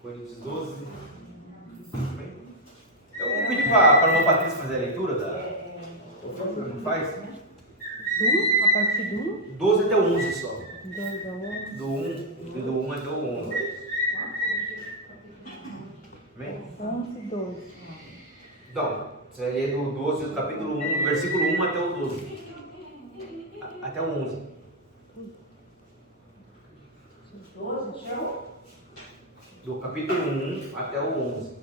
Coríntios 12. Eu vou pedir para a irmã Patrícia fazer a leitura da. Não faz? A partir do 1? 12 até o 11 só. 2 a 11. Do 1 até o 11. Amém? 11 e 12. Então, você vai ler do 12, do capítulo 1, do versículo 1 até o 12. Até o 11. 12, show? Do capítulo 1 até o 11.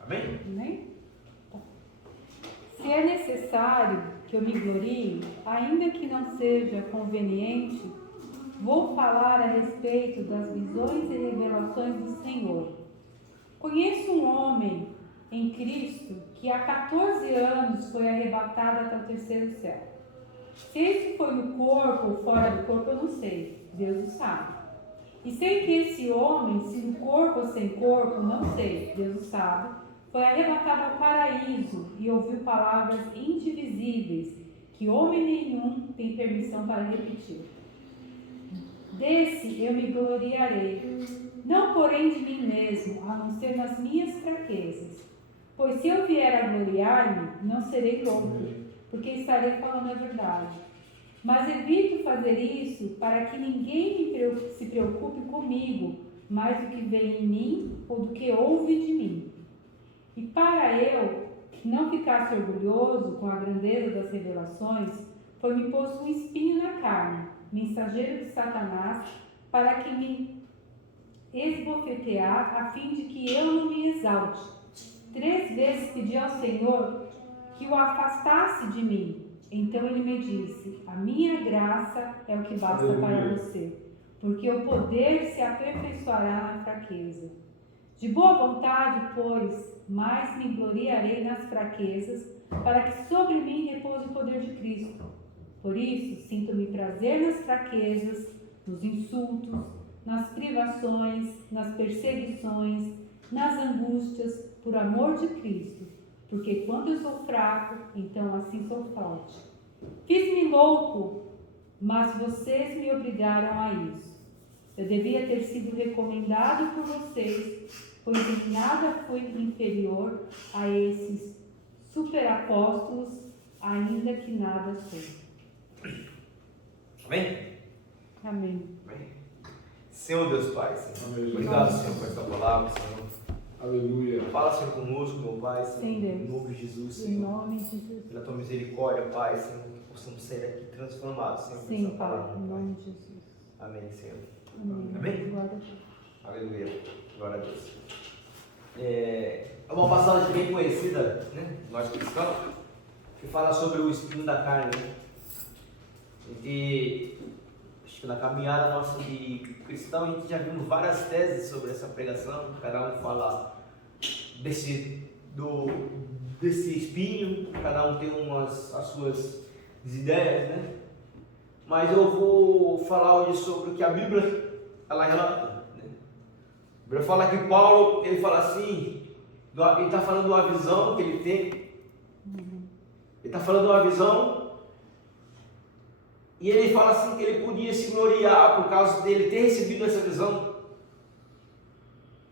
Amém? Amém? Tá. Se é necessário que eu me glorie, ainda que não seja conveniente, vou falar a respeito das visões e revelações do Senhor. Conheço um homem em Cristo que há 14 anos foi arrebatado até o terceiro céu. Se esse foi no corpo ou fora do corpo, eu não sei. Deus o sabe. E sei que esse homem, se no corpo ou sem corpo, não sei. Deus o sabe. Foi arrebatado ao paraíso e ouviu palavras indivisíveis que homem nenhum tem permissão para repetir. Desse eu me gloriarei, não porém de mim mesmo, a não ser nas minhas fraquezas. Pois se eu vier a gloriar-me, não serei louco, porque estarei falando a verdade. Mas evito fazer isso para que ninguém se preocupe comigo mais do que vem em mim ou do que ouve de mim. E para eu não ficasse orgulhoso com a grandeza das revelações, foi-me posto um espinho na carne, mensageiro de Satanás, para que me esbofetear, a fim de que eu não me exalte. 3 vezes pedi ao Senhor que o afastasse de mim. Então ele me disse: a minha graça é o que basta para você, porque o poder se aperfeiçoará na fraqueza. De boa vontade, pois, mais me gloriarei nas fraquezas, para que sobre mim repouse o poder de Cristo. Por isso, sinto-me prazer nas fraquezas, nos insultos, nas privações, nas perseguições, nas angústias, por amor de Cristo. Porque quando eu sou fraco, então assim sou forte. Fiz-me louco, mas vocês me obrigaram a isso. Eu devia ter sido recomendado por vocês, pois em nada fui inferior a esses superapóstolos, ainda que nada sou. Amém? Amém. Amém. Senhor Deus Pai, Senhor. Amém. Obrigado, Senhor, por esta palavra, Senhor. Aleluia. Fala, Senhor, conosco, meu Pai, Senhor. Sim, Deus. Em nome de Jesus, Em Senhor. nome de Jesus. Pela tua misericórdia, Pai, Senhor, que possamos sair daqui transformados, Senhor, por Sim, essa Pai, palavra, em Pai. nome de Jesus. Amém, Senhor. Amém. Amém? Glória a Deus. Aleluia. Glória a Deus. É uma passagem bem conhecida, né? Nós cristãos, que fala sobre o espinho da carne, né? E acho que na caminhada nossa de cristão a gente já viu várias teses sobre essa pregação. Cada um fala desse espinho, cada um tem as suas ideias, né? Mas eu vou falar hoje sobre o que a Bíblia ela relata, né? A Bíblia fala que Paulo, ele fala assim, ele está falando de uma visão que ele tem. Ele está falando de uma visão e ele fala assim que ele podia se gloriar por causa dele ter recebido essa visão,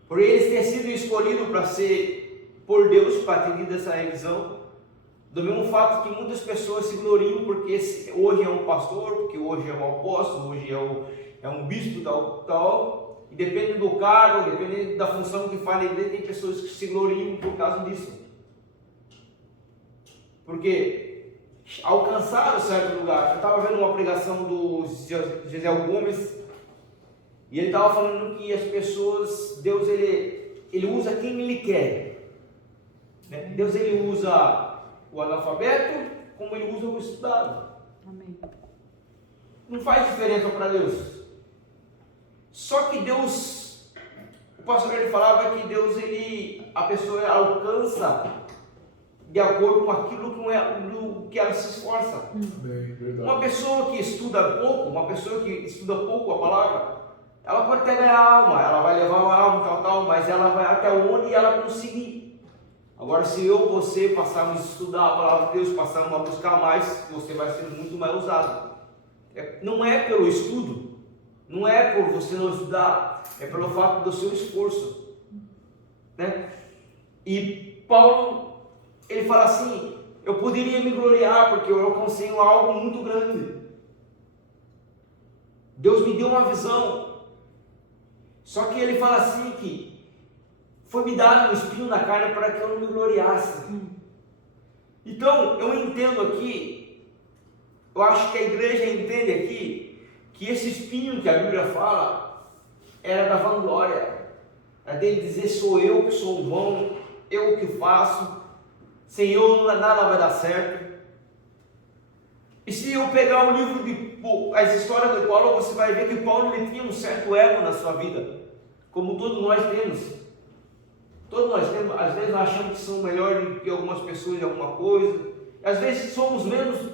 por ele ter sido escolhido para ser por Deus, para ter tido essa visão. Do mesmo fato que muitas pessoas se gloriam porque hoje é um pastor, porque hoje é um apóstolo, hoje é um bispo tal, e dependendo do cargo, dependendo da função que faz na igreja, tem pessoas que se gloriam por causa disso. Porque alcançaram certo lugar. Eu estava vendo uma pregação do Gisel Gomes, e ele estava falando que as pessoas, Deus ele usa quem ele quer, né? Deus ele usa o analfabeto como ele usa o estudado. Amém. Não faz diferença para Deus. Só que Deus, o pastor ele falava que Deus a pessoa alcança de acordo com aquilo que, do que ela se esforça. Amém. Verdade. Uma pessoa que estuda pouco a palavra, ela pode até ganhar alma, ela vai levar uma alma, tal, mas ela vai até onde ela conseguir. Agora, se eu ou você passarmos a estudar a palavra de Deus, passarmos a buscar mais, você vai ser muito mais usado. Não é pelo estudo, não é por você não estudar, é pelo fato do seu esforço, né? E Paulo, ele fala assim: eu poderia me gloriar porque eu alcancei algo muito grande. Deus me deu uma visão. Só que ele fala assim que foi me dado um espinho na carne para que eu não me gloriasse. Então, eu entendo aqui, eu acho que a igreja entende aqui, que esse espinho que a Bíblia fala, era da vanglória, é dele dizer: sou eu que sou o bom, eu que faço, sem eu nada vai dar certo. E se eu pegar o livro as histórias de Paulo, você vai ver que Paulo ele tinha um certo ego na sua vida, como todos nós temos. Todos nós temos, às vezes nós achamos que somos melhores que algumas pessoas em alguma coisa, às vezes somos menos,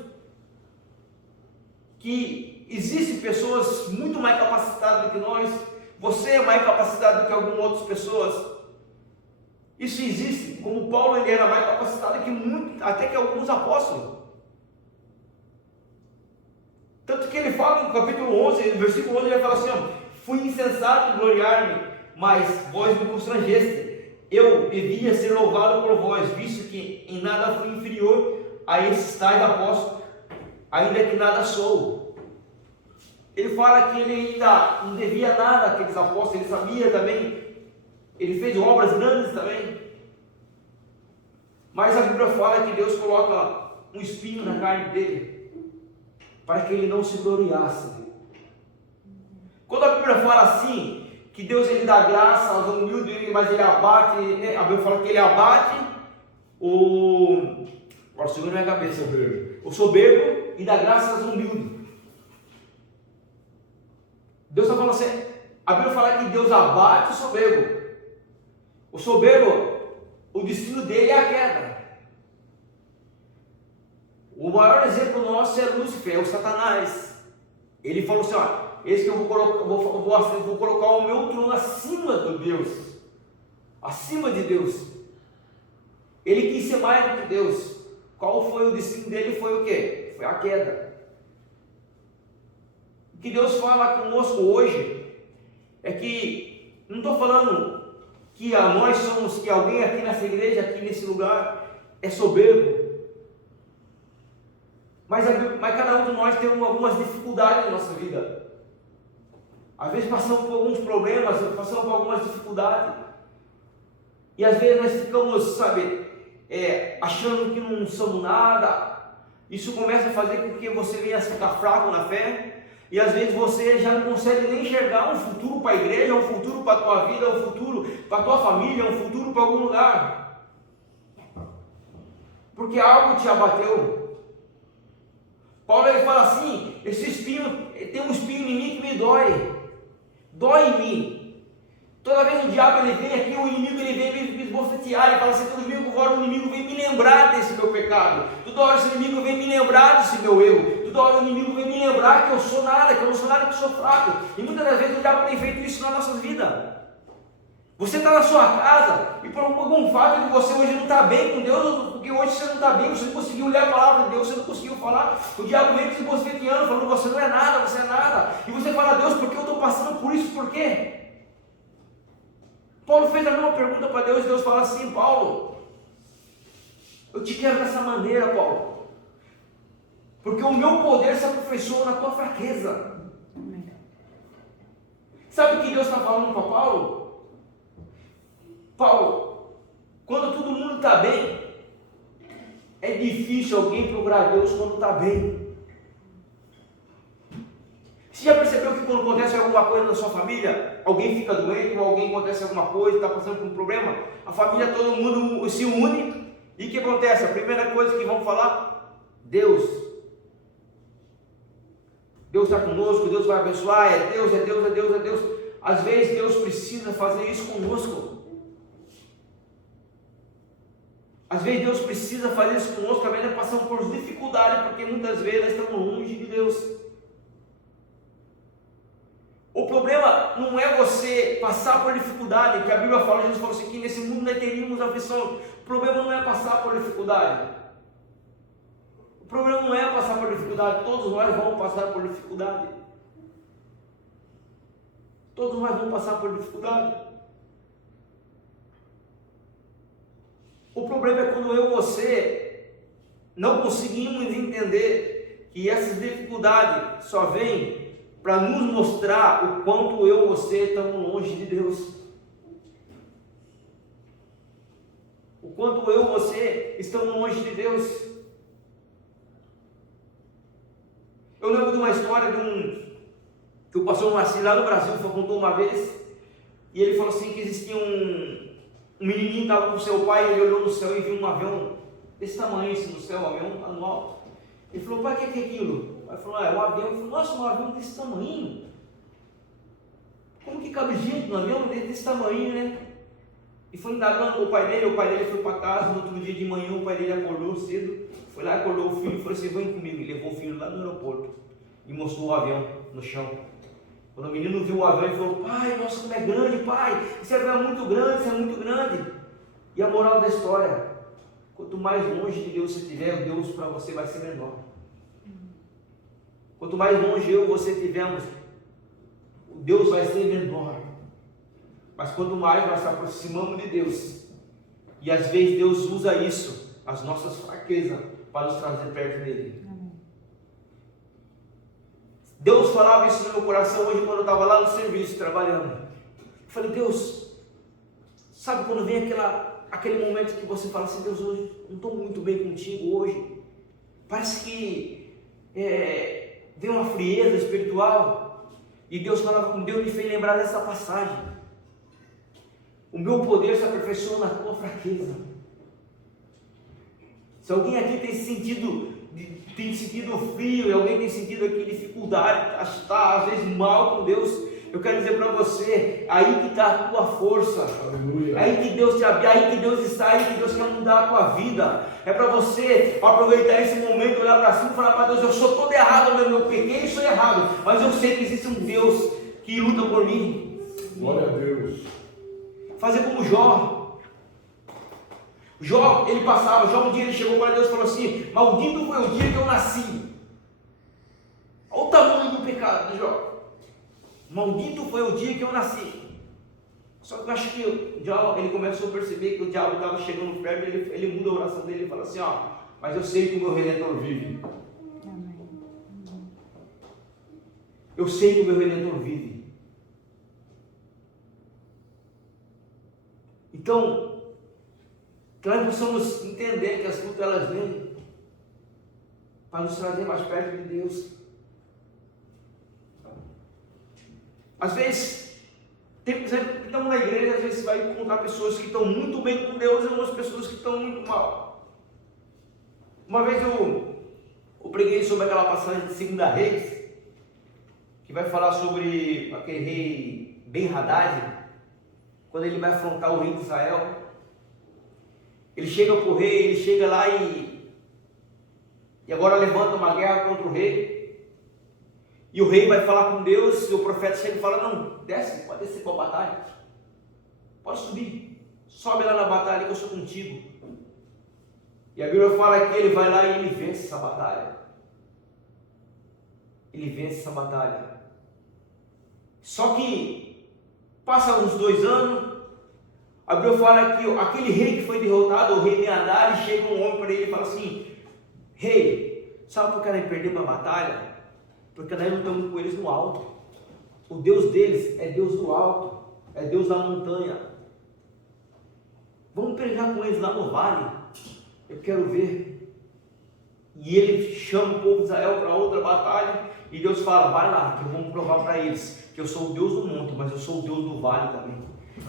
que existem pessoas muito mais capacitadas do que nós, você é mais capacitado do que algumas outras pessoas, isso existe. Como Paulo, ele era mais capacitado que até que alguns apóstolos, tanto que ele fala no capítulo 11, no versículo 11, ele fala assim: ó, fui insensato em gloriar-me, mas vós me constrangeste. Eu devia ser louvado por vós, visto que em nada fui inferior a esses tais apóstolos, ainda que nada sou. Ele fala que ele ainda não devia nada àqueles apóstolos, ele sabia também, ele fez obras grandes também. Mas a Bíblia fala que Deus coloca um espinho na carne dele, para que ele não se gloriasse. Quando a Bíblia fala assim, que Deus ele dá graça aos humildes, mas ele abate, a Bíblia fala que ele abate agora subiu na minha cabeça, o soberbo e dá graça aos humildes. Deus está falando assim, a Bíblia fala que Deus abate o soberbo. O soberbo, o destino dele é a queda. O maior exemplo nosso é Lúcifer, é o Satanás. Ele falou assim: ó, esse que eu vou colocar o meu trono acima de Deus, acima de Deus. Ele quis ser mais do que Deus. Qual foi o destino dele? Foi o quê? Foi a queda. O que Deus fala conosco hoje é que, não estou falando que nós somos, que alguém aqui nessa igreja, aqui nesse lugar, é soberbo. Mas cada um de nós tem algumas dificuldades na nossa vida. Às vezes passamos por alguns problemas, passamos por algumas dificuldades. E às vezes nós ficamos, achando que não somos nada. Isso começa a fazer com que você venha a ficar fraco na fé. E às vezes você já não consegue nem enxergar um futuro para a igreja, um futuro para a tua vida, um futuro para a tua família, um futuro para algum lugar. Porque algo te abateu. Paulo ele fala assim: esse espinho, tem um espinho em mim que me dói em mim. Toda vez o diabo ele vem aqui, o inimigo ele vem me esbofetear, ele fala assim: toda hora o inimigo vem me lembrar desse meu pecado, toda hora esse inimigo vem me lembrar desse meu erro, toda hora o inimigo vem me lembrar que eu sou nada, que eu não sou nada, que eu sou fraco. E muitas das vezes o diabo tem feito isso nas nossas vidas. Você está na sua casa e por algum fato de você hoje não estar bem com Deus, porque hoje você não está bem, você não conseguiu ler a palavra de Deus, você não conseguiu falar, o diabo vem te esbofeteando, falando: você não é nada, você é nada. E você fala: Deus, por que eu estou passando por isso? Por quê? Paulo fez a mesma pergunta para Deus, e Deus fala assim: Paulo, eu te quero dessa maneira, Paulo, porque o meu poder se aperfeiçoa na tua fraqueza. Sabe o que Deus está falando para Paulo? Paulo, quando todo mundo está bem, é difícil alguém procurar Deus quando está bem. Você já percebeu que quando acontece alguma coisa na sua família, alguém fica doente, ou alguém acontece alguma coisa, está passando por um problema, a família, todo mundo se une, e o que acontece? A primeira coisa que vão falar: Deus está conosco, Deus vai abençoar, é Deus, é Deus, é Deus, é Deus. Às vezes Deus precisa fazer isso conosco. Às vezes Deus precisa fazer isso conosco, às vezes nós passamos por dificuldades, porque muitas vezes nós estamos longe de Deus. Ou problema não é você passar por dificuldade, que a Bíblia fala, Jesus falou assim, que nesse mundo nós teríamos aflição. O problema não é passar por dificuldade. O problema não é passar por dificuldade, todos nós vamos passar por dificuldade. Todos nós vamos passar por dificuldade. O problema é quando eu e você não conseguimos entender que essas dificuldades só vêm para nos mostrar o quanto eu e você estamos longe de Deus. O quanto eu e você estamos longe de Deus. Eu lembro de uma história que o pastor Marcinho lá no Brasil contou uma vez, e ele falou assim que existia um menininho que estava com seu pai, ele olhou no céu e viu um avião desse tamanho assim no céu, um avião lá no alto. Ele falou, pai, o que é aquilo? Ele falou, é um avião. Ele falou, nossa, um avião desse tamanho? Como que cabe gente no avião desse tamanho, né? E foi indagando o pai dele foi para casa, no outro dia de manhã o pai dele acordou cedo, foi lá, acordou o filho e falou assim, vem comigo, e levou o filho lá no aeroporto e mostrou o avião no chão. Quando o menino viu o avião, ele falou, pai, nossa, como é grande, pai, esse avião é muito grande, isso é muito grande. E a moral da história, quanto mais longe de Deus você estiver, Deus para você vai ser menor. Quanto mais longe eu e você estivermos, Deus vai ser menor. Mas quanto mais nós se aproximamos de Deus, e às vezes Deus usa isso, as nossas fraquezas, para nos trazer perto dele. Deus falava isso no meu coração hoje quando eu estava lá no serviço, trabalhando. Eu falei, Deus, sabe quando vem aquele momento que você fala assim, Deus, hoje não estou muito bem contigo hoje. Parece que vem uma frieza espiritual. E Deus falava com Deus, me fez lembrar dessa passagem. O meu poder se aperfeiçoa na tua fraqueza. Se alguém aqui tem sentido frio, e alguém tem sentido aqui dificuldade, está às vezes mal com Deus, eu quero dizer para você, aí que está a tua força. Aleluia. Aí que Deus te abre, aí que Deus está, aí que Deus quer mudar a tua vida. É para você aproveitar esse momento, olhar para cima e falar para Deus, eu sou todo errado, eu pequei e sou errado, mas eu sei que existe um Deus que luta por mim. Glória a Deus. Fazer como Jó. Jó, um dia ele chegou para Deus e falou assim, maldito foi o dia que eu nasci. Olha o tamanho do pecado de Jó. Maldito foi o dia que eu nasci. Só que eu acho que ele começou a perceber que o diabo estava chegando perto, ele muda a oração dele e fala assim, mas eu sei que o meu Redentor vive. Eu sei que o meu Redentor vive. Então, que nós possamos entender que as lutas elas vêm para nos trazer mais perto de Deus. Às vezes, estamos na igreja, às vezes você vai encontrar pessoas que estão muito bem com Deus e algumas pessoas que estão muito mal. Uma vez eu preguei sobre aquela passagem de 2 Reis, que vai falar sobre aquele rei Ben-Hadad, quando ele vai afrontar o rei de Israel. Ele chega para o rei, ele chega lá e agora levanta uma guerra contra o rei. E o rei vai falar com Deus, e o profeta chega e fala, não, desce, pode descer para a batalha. Pode subir, sobe lá na batalha que eu sou contigo. E a Bíblia fala que ele vai lá e ele vence essa batalha. Ele vence essa batalha. Só que passa uns 2 anos, a Bíblia fala que aquele rei que foi derrotado, o rei Ben-Hadad, chega um homem para ele e fala assim, rei, sabe por que nós perdemos a batalha? Porque nós não estamos com eles no alto. O Deus deles é Deus do alto, é Deus da montanha. Vamos pelear com eles lá no vale. Eu quero ver. E ele chama o povo de Israel para outra batalha. E Deus fala, vai lá, que eu vou provar para eles que eu sou o Deus do monte, mas eu sou o Deus do vale também.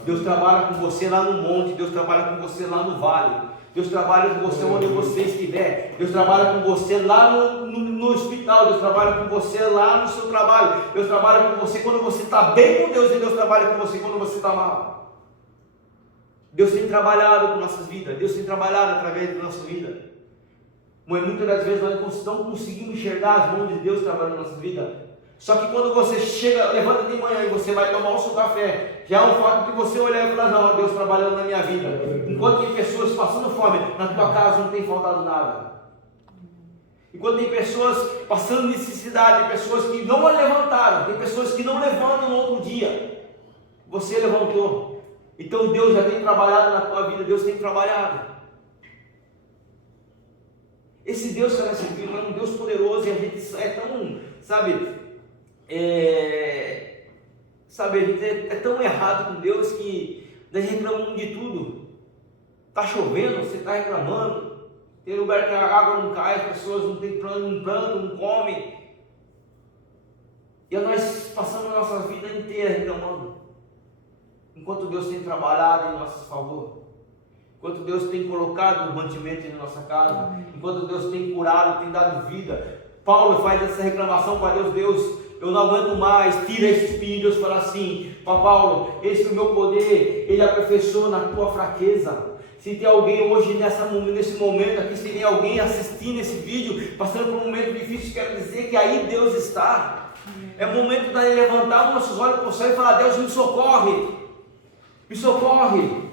Deus trabalha com você lá no monte, Deus trabalha com você lá no vale. Deus trabalha com você onde você estiver. Deus trabalha com você lá no hospital. Deus trabalha com você lá no seu trabalho. Deus trabalha com você quando você está bem com Deus, e Deus trabalha com você quando você está mal. Deus tem trabalhado com nossas vidas. Deus tem trabalhado através da nossa vida. Mas muitas das vezes nós não conseguimos enxergar as mãos de Deus trabalhando na nossa vida. Só que quando você chega, levanta de manhã e você vai tomar o seu café, já é um fato de você olhar e falar, não, Deus trabalhando na minha vida. Enquanto tem pessoas passando fome, na tua casa não tem faltado nada. Enquanto tem pessoas passando necessidade, pessoas que não levantaram, tem pessoas que não levantam no outro dia, você levantou. Então Deus já tem trabalhado na tua vida, Deus tem trabalhado. Esse Deus que nós servimos é um Deus poderoso e a gente é tão, sabe, a gente é tão errado com Deus que nós reclamamos de tudo. Está chovendo, você está reclamando. Tem lugar que a água não cai, as pessoas não têm plano, não plantam, não comem. E nós passamos a nossa vida inteira reclamando. Enquanto Deus tem trabalhado em nosso favor. Enquanto Deus tem colocado o mantimento em nossa casa. Enquanto Deus tem curado, tem dado vida. Paulo faz essa reclamação para Deus. Deus, eu não aguento mais, tira esse espinho. Deus fala assim, para Paulo, esse é o meu poder, ele aperfeiçoa na tua fraqueza. Se tem alguém hoje nesse momento aqui, se tem alguém assistindo esse vídeo, passando por um momento difícil, quero dizer que aí Deus está. É o momento de levantar nossos olhos para o céu e falar, Deus me socorre, me socorre.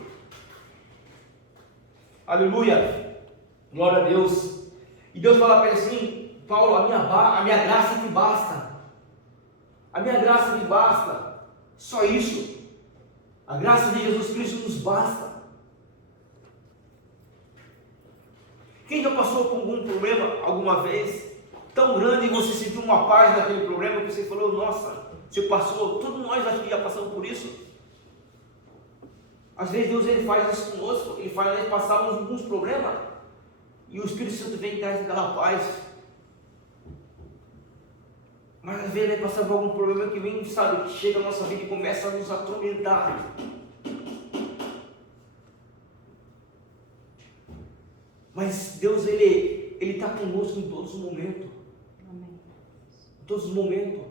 Aleluia, glória a Deus. E Deus fala para ele assim, Paulo, a minha graça te basta, a minha graça te basta, só isso, a graça de Jesus Cristo nos basta. Quem já passou por algum problema alguma vez tão grande e você sentiu uma paz naquele problema que você falou, nossa, você passou, todos nós acho que já passamos por isso. Às vezes Deus ele faz isso conosco, ele faz nós passarmos alguns problemas e o Espírito Santo vem e traz aquela paz. Mas às vezes nós passamos por algum problema que vem, sabe, que chega na nossa vida e começa a nos atormentar. Mas Deus, Ele está conosco em todos os momentos. Amém. Em todos os momentos.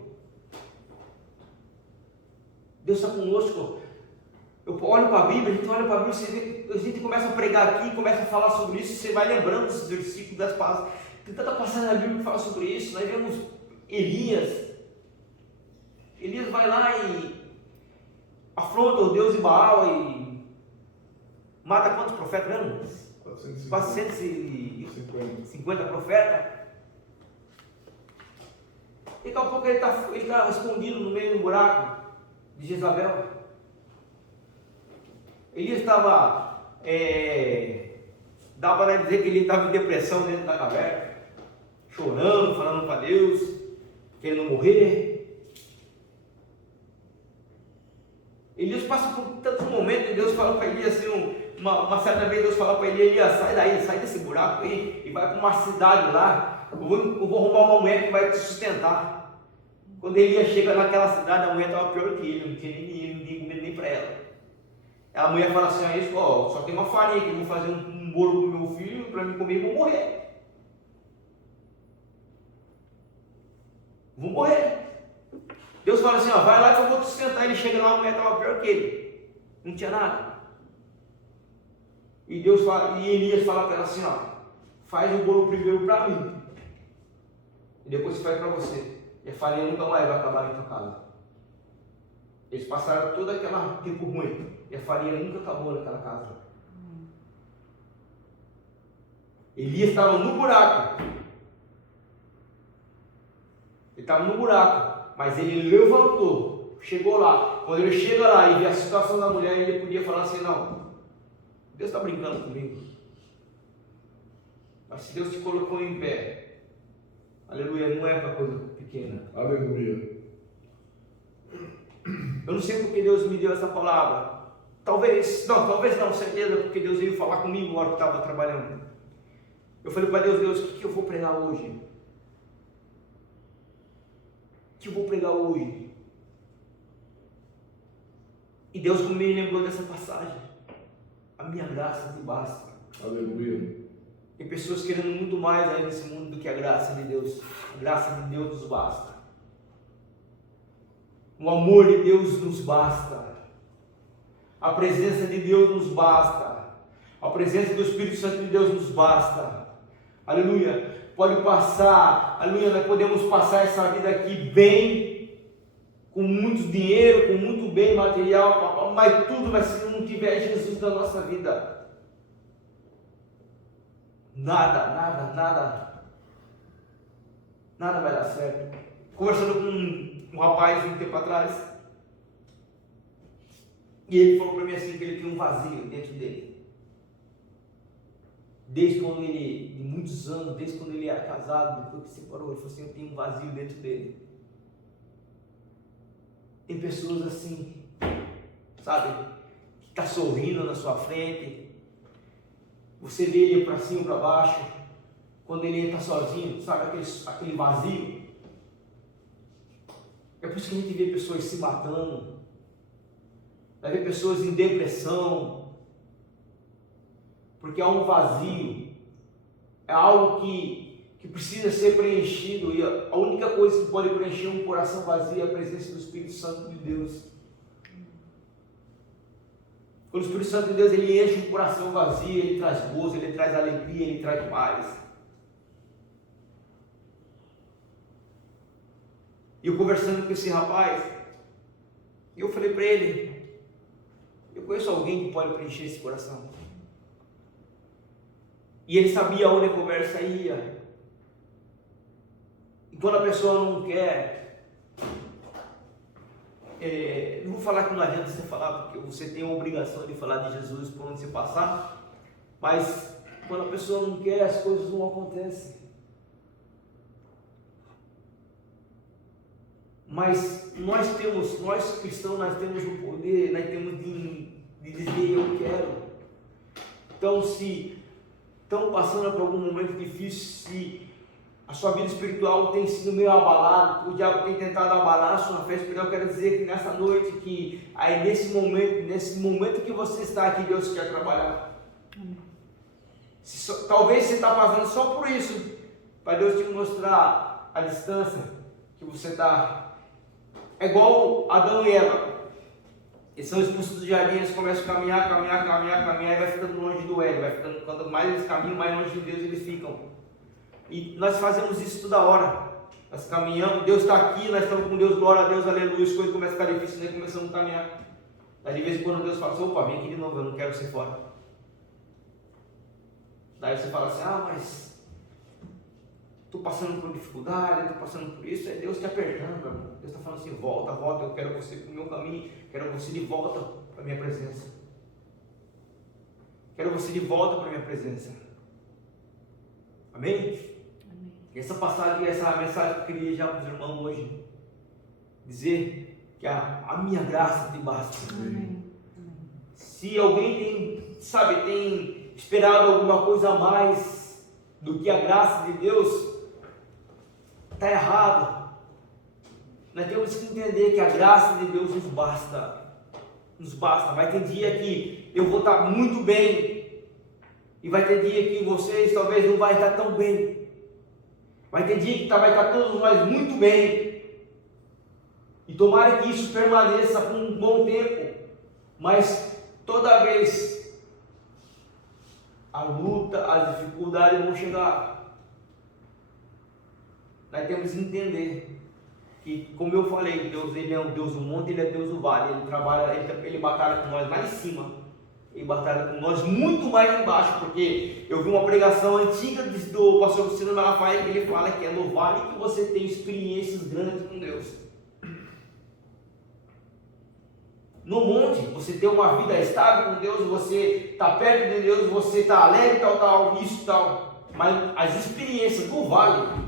Deus está conosco. Eu olho para a Bíblia, a gente olha para a Bíblia, a gente começa a pregar aqui, começa a falar sobre isso, você vai lembrando desses versículos das palavras. Tem tanta passagem na Bíblia que fala sobre isso. Nós vemos Elias. Elias vai lá e afronta o Deus de Baal e mata quantos profetas mesmo? 450 profetas. E daqui a pouco ele está escondido no meio do buraco de Jezabel. Elias estava, dá para dizer que ele estava em depressão dentro da caverna, chorando, falando para Deus, querendo morrer. Elias passa por tantos momentos e Deus fala para Elias assim, uma certa vez Deus fala para Elias, sai daí, sai desse buraco aí e vai para uma cidade lá, eu vou arrumar uma mulher que vai te sustentar. Quando Elias chega naquela cidade, a mulher estava pior que ele, não tinha ninguém comendo nem para ela. A mulher fala assim, só tem uma farinha aqui, eu vou fazer um bolo para o meu filho, para mim comer e vou morrer. Vou morrer. Deus fala assim, vai lá que eu vou te sustentar. Ele chega lá, a mulher estava pior que ele, não tinha nada. E Elias fala para ela assim, faz o bolo primeiro para mim, e depois você faz para você. E a farinha nunca mais vai acabar na tua casa. Eles passaram todo aquele tempo ruim, e a farinha nunca acabou naquela casa. Elias estava no buraco. Ele estava no buraco, mas ele levantou, chegou lá. Quando ele chega lá e vê a situação da mulher, ele podia falar assim, não, Deus está brincando comigo. Mas se Deus te colocou em pé, aleluia, não é para coisa pequena. Aleluia. Eu não sei porque Deus me deu essa palavra. Talvez não, certeza, porque Deus veio falar comigo na hora que estava trabalhando. Eu falei para Deus, o que eu vou pregar hoje? O que eu vou pregar hoje? E Deus me lembrou dessa passagem. A minha graça te basta. Aleluia. Tem pessoas querendo muito mais aí nesse mundo do que a graça de Deus. A graça de Deus nos basta. O amor de Deus nos basta. A presença de Deus nos basta. A presença do Espírito Santo de Deus nos basta. Aleluia. pode passar, aleluia, nós podemos passar essa vida aqui bem, com muito dinheiro, com muito bem material, mas tudo, mas se não tiver Jesus na nossa vida, nada vai dar certo. Conversando com um rapaz um tempo atrás, e ele falou para mim assim, que ele tinha um vazio dentro dele. Desde quando ele, de muitos anos, desde quando ele era casado, depois que se separou, ele falou assim, eu tenho um vazio dentro dele. Tem pessoas assim, sabe, que está sorrindo na sua frente, você vê ele para cima, para baixo, quando ele está sozinho, sabe, aquele vazio. É por isso que a gente vê pessoas se matando, vai ver pessoas em depressão, porque há um vazio, é algo que precisa ser preenchido, e a única coisa que pode preencher um coração vazio é a presença do Espírito Santo de Deus. Quando o Espírito Santo de Deus ele enche um coração vazio, ele traz gozo, ele traz alegria, ele traz paz. E eu conversando com esse rapaz, eu falei para ele, eu conheço alguém que pode preencher esse coração. E ele sabia onde a conversa ia. E quando a pessoa não quer, não vou falar que não adianta você falar, porque você tem a obrigação de falar de Jesus por onde você passar, mas quando a pessoa não quer, as coisas não acontecem. Mas nós cristãos, nós temos o poder, nós temos de dizer eu quero. Então, se estão passando por algum momento difícil, se a sua vida espiritual tem sido meio abalada, o diabo tem tentado abalar a sua fé espiritual, eu quero dizer que nessa noite, que aí nesse momento que você está aqui, Deus quer trabalhar. Talvez você está passando só por isso, para Deus te mostrar a distância que você está. É igual Adão e Eva. Eles são expulsos do jardim, eles começam a caminhar, e vai ficando longe do Éden, quanto mais eles caminham, mais longe de Deus eles ficam. E nós fazemos isso toda hora. Nós caminhamos, Deus está aqui, nós estamos com Deus, glória a Deus, aleluia, as coisas começam a ficar difíceis, nós começamos a caminhar. Daí de vez em quando Deus fala assim, opa, vem aqui de novo, eu não quero ser fora. Daí você fala assim, mas estou passando por dificuldade, estou passando por isso, é Deus te apertando, meu irmão. Deus está falando assim, volta, eu quero você para o meu caminho, quero você de volta para a minha presença. Quero você de volta para a minha presença. Amém? Amém. Essa passagem, essa mensagem que eu queria já para os irmãos hoje, dizer que a minha graça te basta. Amém. Se alguém tem esperado alguma coisa a mais do que a graça de Deus, está errado. Nós temos que entender que a graça de Deus nos basta. Vai ter dia que eu vou estar muito bem, e vai ter dia que vocês talvez não vai estar tão bem. Vai ter dia que vai estar todos nós muito bem, e tomara que isso permaneça por um bom tempo, mas toda vez a luta, as dificuldades vão chegar. Nós temos que entender que, como eu falei, Deus ele é um Deus do monte, ele é Deus do vale, ele trabalha, ele batalha com nós lá em cima, ele batalha com nós muito mais embaixo, porque eu vi uma pregação antiga do pastor Luciano Malafaia, que ele fala que é no vale que você tem experiências grandes com Deus. No monte, você tem uma vida estável com Deus, você está perto de Deus, você está alegre, tal, isso, tal, mas as experiências do vale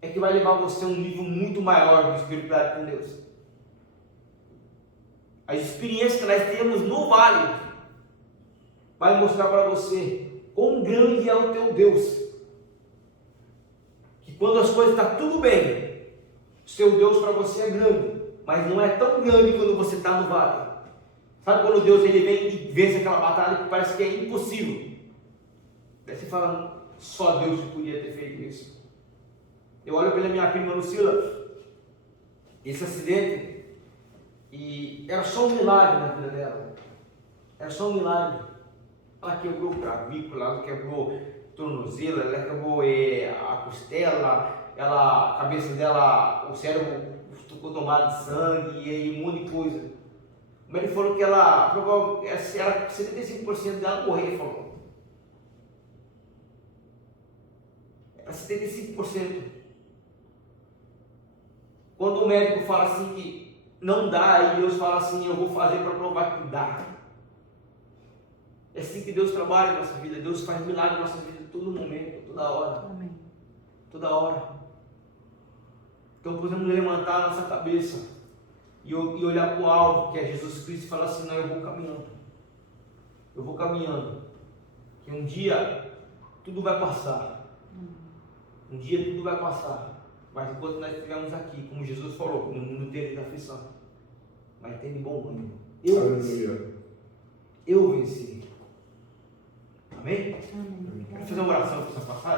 é que vai levar você a um nível muito maior de espiritualidade com Deus. As experiências que nós temos no vale vai mostrar para você quão grande é o teu Deus. Que quando as coisas estão tudo bem, o seu Deus para você é grande, mas não é tão grande quando você está no vale. Sabe quando Deus ele vem e vence aquela batalha que parece que é impossível? Daí você fala, só Deus podia ter feito isso. Eu olho pela minha prima Lucila, esse acidente, e era só um milagre na vida dela. Era só um milagre. Ela quebrou o clavícula, ela quebrou tornozelo, ela quebrou a costela, a cabeça dela, o cérebro ficou tomado de sangue e um monte de coisa. Mas ele falou que ela, era 75% dela morrer, falou. Era 75%. Quando o médico fala assim que não dá, e Deus fala assim, eu vou fazer para provar que dá. É assim que Deus trabalha na nossa vida. Deus faz milagre na nossa vida todo momento, toda hora. Amém. Toda hora. Então podemos levantar a nossa cabeça e olhar para o alvo, que é Jesus Cristo, e falar assim, não, eu vou caminhando. Eu vou caminhando. Que um dia tudo vai passar. Um dia tudo vai passar. Mas enquanto nós estivermos aqui, como Jesus falou, no mundo inteiro de aflição, mas tem de bom ânimo. Eu venci. Amém? Amém. Quero fazer uma oração para essa passagem.